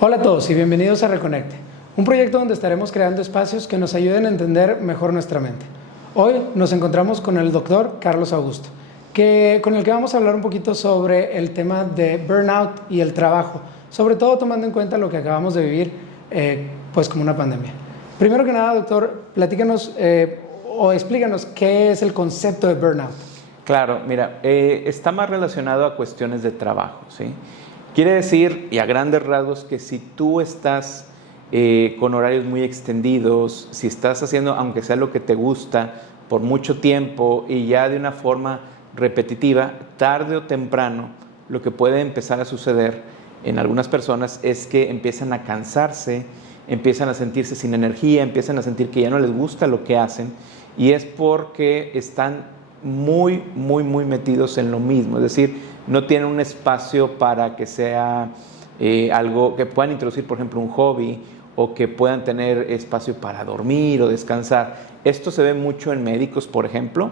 Hola a todos y bienvenidos a Reconecte, un proyecto donde estaremos creando espacios que nos ayuden a entender mejor nuestra mente. Hoy nos encontramos con el doctor Carlos Augusto, con el que vamos a hablar un poquito sobre el tema de burnout y el trabajo, sobre todo tomando en cuenta lo que acabamos de vivir, pues como una pandemia. Primero que nada, doctor, platícanos o explícanos qué es el concepto de burnout. Claro, mira, está más relacionado a cuestiones de trabajo, ¿sí? Quiere decir, y a grandes rasgos, que si tú estás con horarios muy extendidos, si estás haciendo, aunque sea lo que te gusta, por mucho tiempo y ya de una forma repetitiva, tarde o temprano, lo que puede empezar a suceder en algunas personas es que empiezan a cansarse, empiezan a sentirse sin energía, empiezan a sentir que ya no les gusta lo que hacen, y es porque están muy metidos en lo mismo, es decir, no tienen un espacio para que sea algo que puedan introducir, por ejemplo, un hobby, o que puedan tener espacio para dormir o descansar. Esto se ve mucho en médicos, por ejemplo,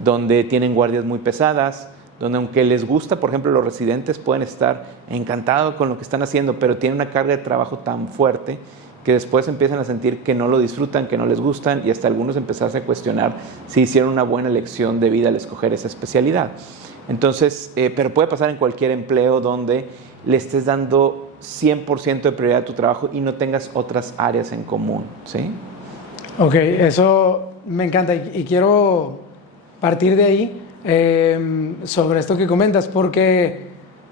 donde tienen guardias muy pesadas, donde aunque les gusta, por ejemplo, los residentes pueden estar encantados con lo que están haciendo, pero tienen una carga de trabajo tan fuerte que después empiezan a sentir que no lo disfrutan, que no les gustan, y hasta algunos empezarse a cuestionar si hicieron una buena elección de vida al escoger esa especialidad. Entonces, pero puede pasar en cualquier empleo donde le estés dando 100% de prioridad a tu trabajo y no tengas otras áreas en común, ¿sí? Ok, eso me encanta y quiero partir de ahí sobre esto que comentas, porque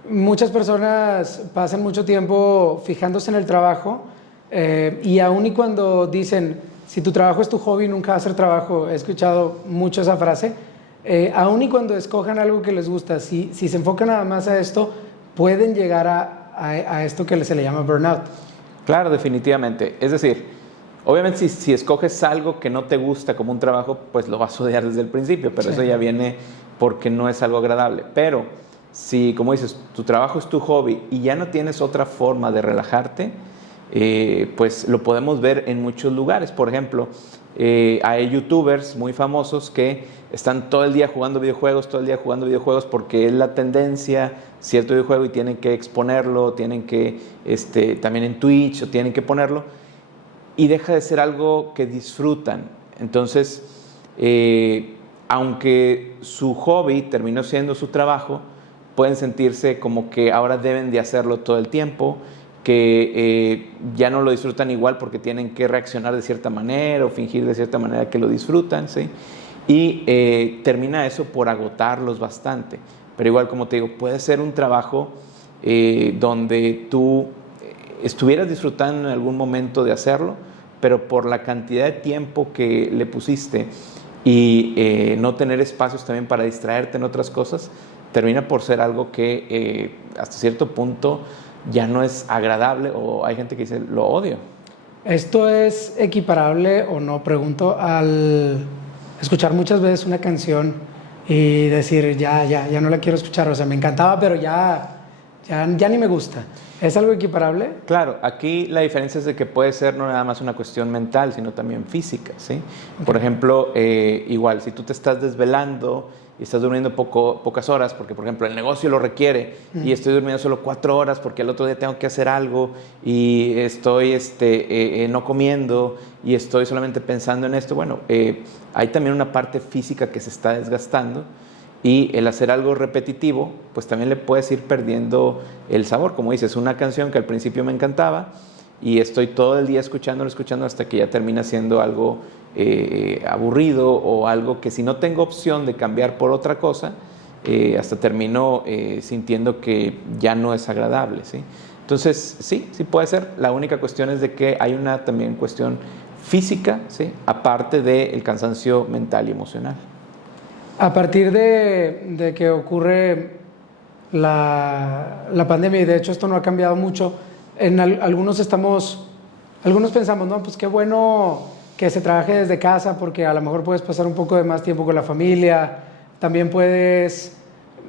muchas personas pasan mucho tiempo fijándose en el trabajo y aun y cuando dicen, si tu trabajo es tu hobby, nunca va a ser trabajo. He escuchado mucho esa frase. Aun y cuando escojan algo que les gusta, si se enfocan nada más a esto, pueden llegar a esto que se le llama burnout. Claro, definitivamente. Es decir, obviamente si escoges algo que no te gusta como un trabajo, pues lo vas a odiar desde el principio, pero sí, eso ya viene porque no es algo agradable. Pero si, como dices, tu trabajo es tu hobby y ya no tienes otra forma de relajarte, pues lo podemos ver en muchos lugares. Por ejemplo, hay youtubers muy famosos que están todo el día jugando videojuegos, porque es la tendencia, cierto videojuego, y tienen que exponerlo, tienen que, también en Twitch, o tienen que ponerlo, y deja de ser algo que disfrutan. Entonces, aunque su hobby terminó siendo su trabajo, pueden sentirse como que ahora deben de hacerlo todo el tiempo, que ya no lo disfrutan igual porque tienen que reaccionar de cierta manera o fingir de cierta manera que lo disfrutan, ¿sí? Y termina eso por agotarlos bastante. Pero igual, como te digo, puede ser un trabajo donde tú estuvieras disfrutando en algún momento de hacerlo, pero por la cantidad de tiempo que le pusiste y no tener espacios también para distraerte en otras cosas, termina por ser algo que hasta cierto punto ya no es agradable, o hay gente que dice, lo odio. ¿Esto es equiparable o no? Pregunto, al escuchar muchas veces una canción y decir, ya no la quiero escuchar, o sea, me encantaba, pero ya ni me gusta. ¿Es algo equiparable? Claro, aquí la diferencia es de que puede ser no nada más una cuestión mental, sino también física, ¿sí? Okay. Por ejemplo, igual, si tú te estás desvelando y estás durmiendo pocas horas, porque por ejemplo el negocio lo requiere, y estoy durmiendo solo 4 horas porque al otro día tengo que hacer algo y estoy no comiendo y estoy solamente pensando en esto, bueno, hay también una parte física que se está desgastando, y el hacer algo repetitivo, pues también le puedes ir perdiendo el sabor. Como dices, una canción que al principio me encantaba y estoy todo el día escuchando hasta que ya termina siendo algo aburrido, o algo que si no tengo opción de cambiar por otra cosa, hasta termino sintiendo que ya no es agradable, ¿sí? Entonces, sí puede ser. La única cuestión es de que hay una también cuestión física, ¿sí? Aparte del cansancio mental y emocional. A partir de que ocurre la pandemia, y de hecho esto no ha cambiado mucho, algunos pensamos, no, pues qué bueno que se trabaje desde casa, porque a lo mejor puedes pasar un poco de más tiempo con la familia, también puedes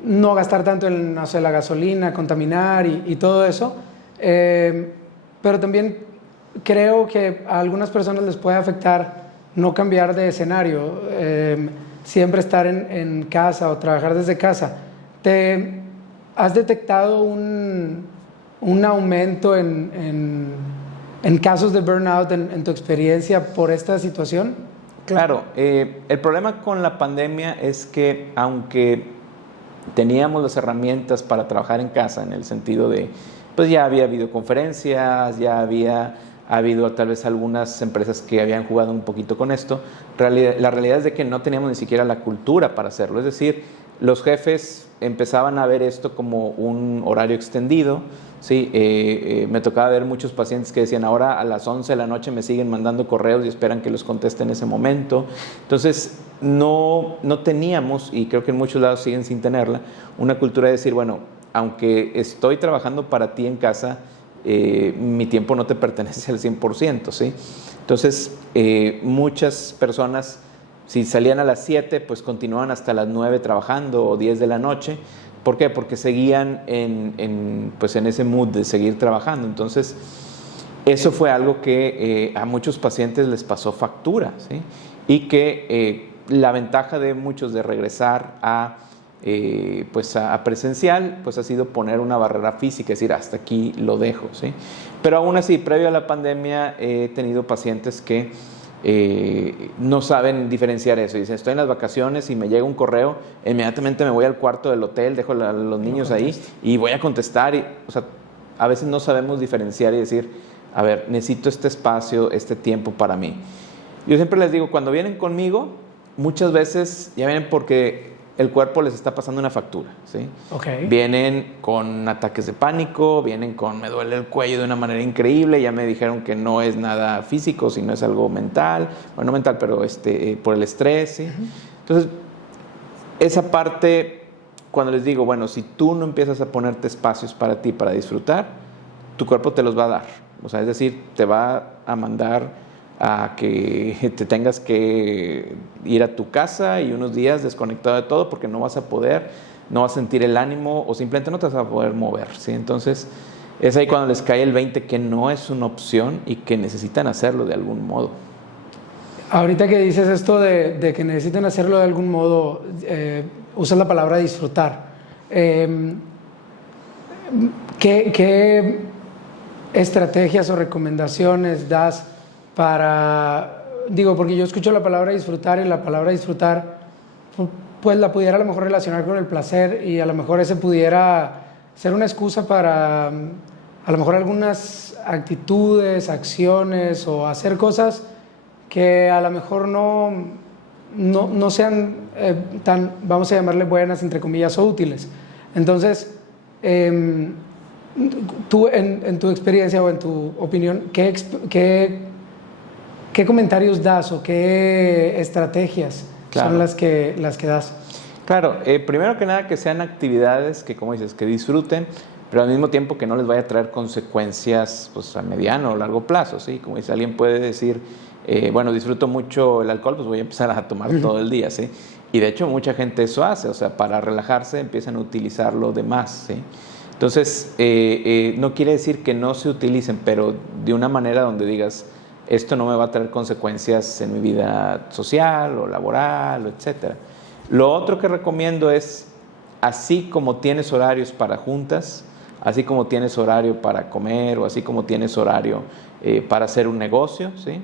no gastar tanto en, no sé, la gasolina, contaminar y todo eso, pero también creo que a algunas personas les puede afectar no cambiar de escenario, siempre estar en casa o trabajar desde casa. ¿Has detectado un aumento en casos de burnout en tu experiencia por esta situación? Claro, el problema con la pandemia es que aunque teníamos las herramientas para trabajar en casa, en el sentido de, pues ya había videoconferencias, ya había habido tal vez algunas empresas que habían jugado un poquito con esto, la realidad es de que no teníamos ni siquiera la cultura para hacerlo, es decir, los jefes empezaban a ver esto como un horario extendido, ¿sí? Me tocaba ver muchos pacientes que decían, ahora a las 11 de la noche me siguen mandando correos y esperan que los conteste en ese momento. Entonces, no teníamos, y creo que en muchos lados siguen sin tenerla, una cultura de decir, bueno, aunque estoy trabajando para ti en casa, mi tiempo no te pertenece al 100%, ¿sí? Entonces, muchas personas, si salían a las 7, pues continuaban hasta las 9 trabajando o 10 de la noche. ¿Por qué? Porque seguían pues en ese mood de seguir trabajando. Entonces, eso fue algo que a muchos pacientes les pasó factura, ¿sí? Y que la ventaja de muchos de regresar pues a presencial, pues ha sido poner una barrera física, es decir, hasta aquí lo dejo, ¿sí? Pero aún así, previo a la pandemia, he tenido pacientes que no saben diferenciar eso. Dicen, estoy en las vacaciones y me llega un correo, inmediatamente me voy al cuarto del hotel, dejo a los niños ahí y voy a contestar. O sea, a veces no sabemos diferenciar y decir, a ver, necesito este espacio, este tiempo para mí. Yo siempre les digo, cuando vienen conmigo, muchas veces ya vienen porque el cuerpo les está pasando una factura, ¿sí? Okay. Vienen con ataques de pánico, vienen con me duele el cuello de una manera increíble, ya me dijeron que no es nada físico, sino es algo mental, bueno, no mental, pero por el estrés, ¿sí? Entonces, esa parte, cuando les digo, bueno, si tú no empiezas a ponerte espacios para ti, para disfrutar, tu cuerpo te los va a dar, o sea, es decir, te va a mandar a que te tengas que ir a tu casa y unos días desconectado de todo porque no vas a poder, no vas a sentir el ánimo o simplemente no te vas a poder mover, ¿sí? Entonces es ahí cuando les cae el 20 que no es una opción y que necesitan hacerlo de algún modo. Ahorita que dices esto de que necesitan hacerlo de algún modo, usas la palabra disfrutar. ¿Qué estrategias o recomendaciones das para, digo, porque yo escucho la palabra disfrutar y la palabra disfrutar, pues la pudiera a lo mejor relacionar con el placer y a lo mejor ese pudiera ser una excusa para a lo mejor algunas actitudes, acciones o hacer cosas que a lo mejor no sean tan, vamos a llamarle buenas, entre comillas, o útiles. Entonces, tú en tu experiencia o en tu opinión, ¿qué comentarios das o qué estrategias son las que das? Claro, primero que nada que sean actividades que, como dices, que disfruten, pero al mismo tiempo que no les vaya a traer consecuencias pues, a mediano o largo plazo, ¿sí? Como dice, alguien puede decir, bueno, disfruto mucho el alcohol, pues voy a empezar a tomar todo el día, ¿sí? Y de hecho mucha gente eso hace, o sea, para relajarse empiezan a utilizarlo de más, ¿sí? Entonces, no quiere decir que no se utilicen, pero de una manera donde digas, esto no me va a traer consecuencias en mi vida social o laboral, o etcétera. Lo otro que recomiendo es, así como tienes horarios para juntas, así como tienes horario para comer o así como tienes horario para hacer un negocio, ¿sí?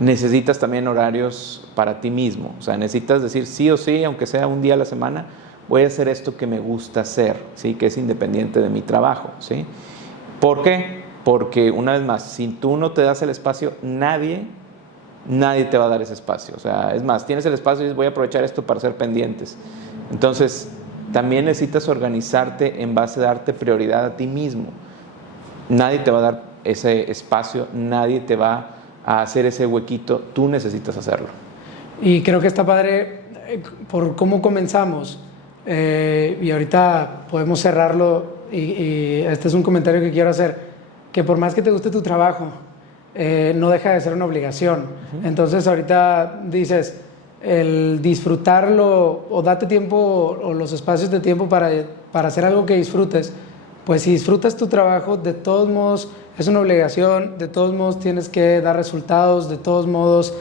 Necesitas también horarios para ti mismo. O sea, necesitas decir sí o sí, aunque sea un día a la semana, voy a hacer esto que me gusta hacer, ¿sí? Que es independiente de mi trabajo, ¿sí? ¿Por qué? Porque, una vez más, si tú no te das el espacio, nadie te va a dar ese espacio. O sea, es más, tienes el espacio y dices, voy a aprovechar esto para ser pendientes. Entonces, también necesitas organizarte en base a darte prioridad a ti mismo. Nadie te va a dar ese espacio, nadie te va a hacer ese huequito, tú necesitas hacerlo. Y creo que está padre por cómo comenzamos. Y ahorita podemos cerrarlo y este es un comentario que quiero hacer, que por más que te guste tu trabajo, no deja de ser una obligación. Entonces ahorita dices, el disfrutarlo o date tiempo o los espacios de tiempo para hacer algo que disfrutes, pues si disfrutas tu trabajo, de todos modos es una obligación, de todos modos tienes que dar resultados, de todos modos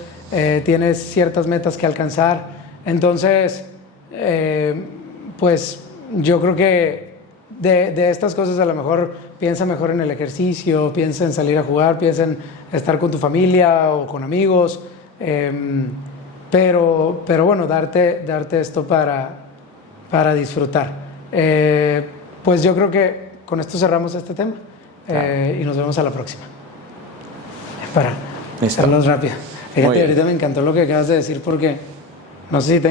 tienes ciertas metas que alcanzar. Entonces, pues yo creo que de estas cosas a lo mejor piensa mejor en el ejercicio, piensa en salir a jugar, piensa en estar con tu familia o con amigos, pero bueno, darte esto para disfrutar. Pues yo creo que con esto cerramos este tema y nos vemos a la próxima. Para hacerlos rápido. Fíjate, ahorita me encantó lo que acabas de decir porque no sé si te